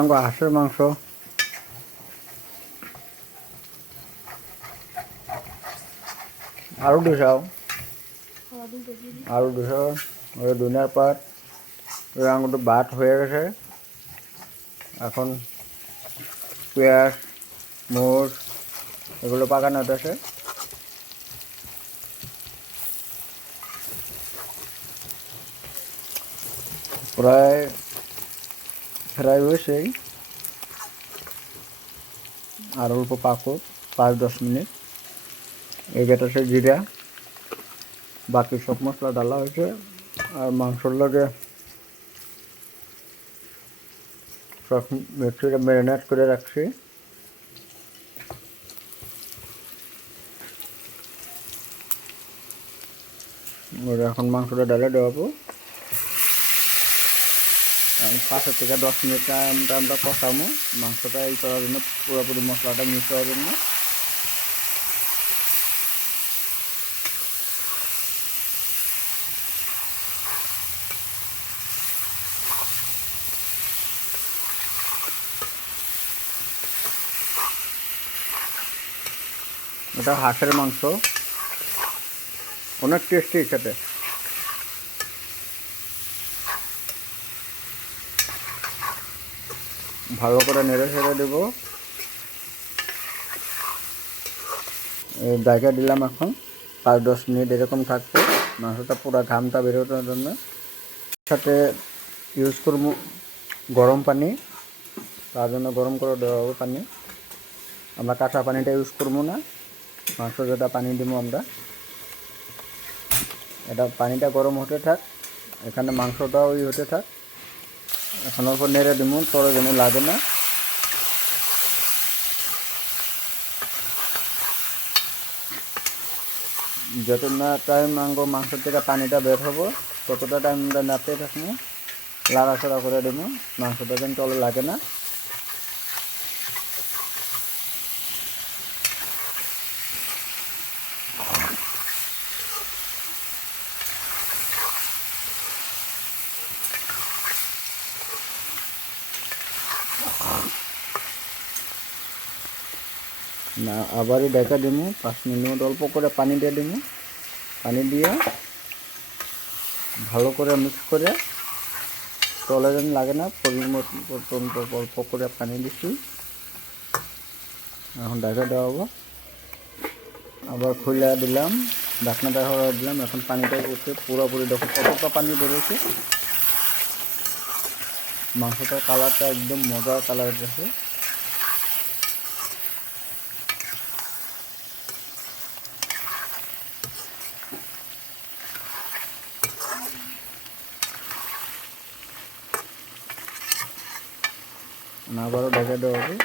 আঙ্গ হাঁসের মাংস আলু দিছাও আলু দিছ ওই দুনিয়ার ওই আঙুরটা ভাত হয়ে গেছে এখন পেঁয়াজ মোষ এগুলো পাকানো হতেছে প্রায় ফ্রাই হয়েছেই আর অল্প পাকো, পাঁচ দশ মিনিট। এই গেটাছে জিরা, বাকি সব মশলা ডালা হয়েছে। আর মাংসর লগে সব মিক্সিটা ম্যারিনেট করে রাখছি। এখন মাংসটা ডালে দেওয়াবো। পাঁচের থেকে দশ মিনিট টাইমটা আমরা কষাবো। মাংসটা এই করার জন্য পুরোপুরি মশলাটা মিক্স হওয়ার জন্য এটা হাঁসের মাংস। অনেক টেস্টি খেতে। ভালো করে নেড়ে ছেড়ে দেবো। জায়গা দিলাম এখন। পাঁচ, দশ মিনিট এরকম থাকবে মাংসটা পুরো ঘামটা বেরোনোর জন্য। সাথে ইউজ করব গরম পানি। তার জন্য গরম করে দেওয়া হবে পানি। আমরা কাঁচা পানিটা ইউজ করব না। মাংস যেটা পানি দিব আমরা। এটা পানিটা গরম হতে থাক। এখানে মাংসটাও ই হতে থাক। এখন অল্প নেড়ে দিব তরে যেন লাগে না। যত না টাইম আঙ্গো মাংস থেকে পানিটা বের হব, ততটা টাইম আমরা নাড়তে থাকব লাড়াচড়া করে দেবো মাংসটা যেন তলে লাগে না। না, আবারই দেখা দিমু, পাঁচ মিনিট অল্প করে পানি দিয়ে দিমু। পানি দিয়ে ভালো করে মিক্স করে, তলে যেন লাগে না, পরিমাণ অল্প করে পানি দিচ্ছি এখন ঢাকা দেওয়া হব। আবার খুলে দিলাম, ঢাকনা দেখা দিলাম, এখন পানিটা উঠে পুরোপুরি দেখো কতটা পানি বেরোছে মাংসটার কালারটা একদম মজার কালার এসেছে আবারও ঢেকে দেওয়া হবে।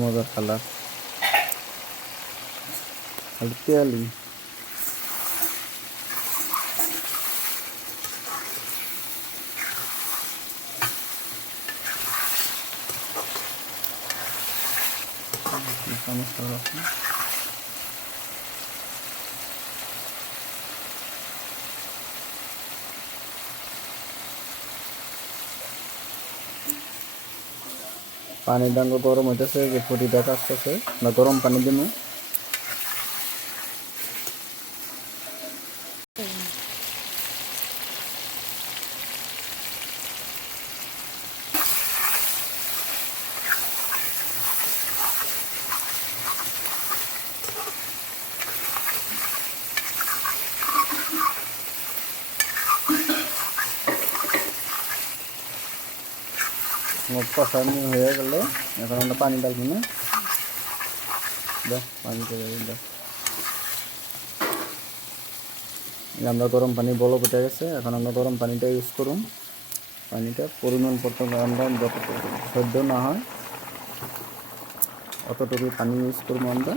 মজার কালার খালি তেলই সমস্যা রকম। পানি ডাঙ্গ গরম হইতেছে যে ফুটিটা আসতেছে না গরম পানি দিব আমার কষানো হয়ে গেল। এখন আমরা পানি ডালবো না। পানি চলে দেখ। আমরা গরম পানি বলো উঠে গেছে। এখন আমরা গরম পানিটা ইউজ করুন। পানিটা পরিমাণ পর্যন্ত আমরা যতটুকু সহ্য না হয় অতটুকু পানি ইউজ করব আমরা।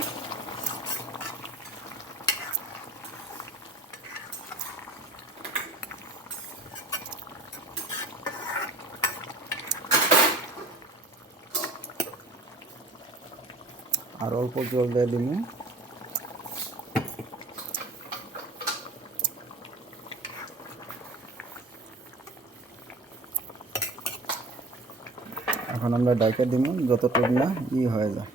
আর অল্প জল দিয়ে দিব। এখন আমরা ডাইকে দিব যতটুকু না ই হয়ে যায়।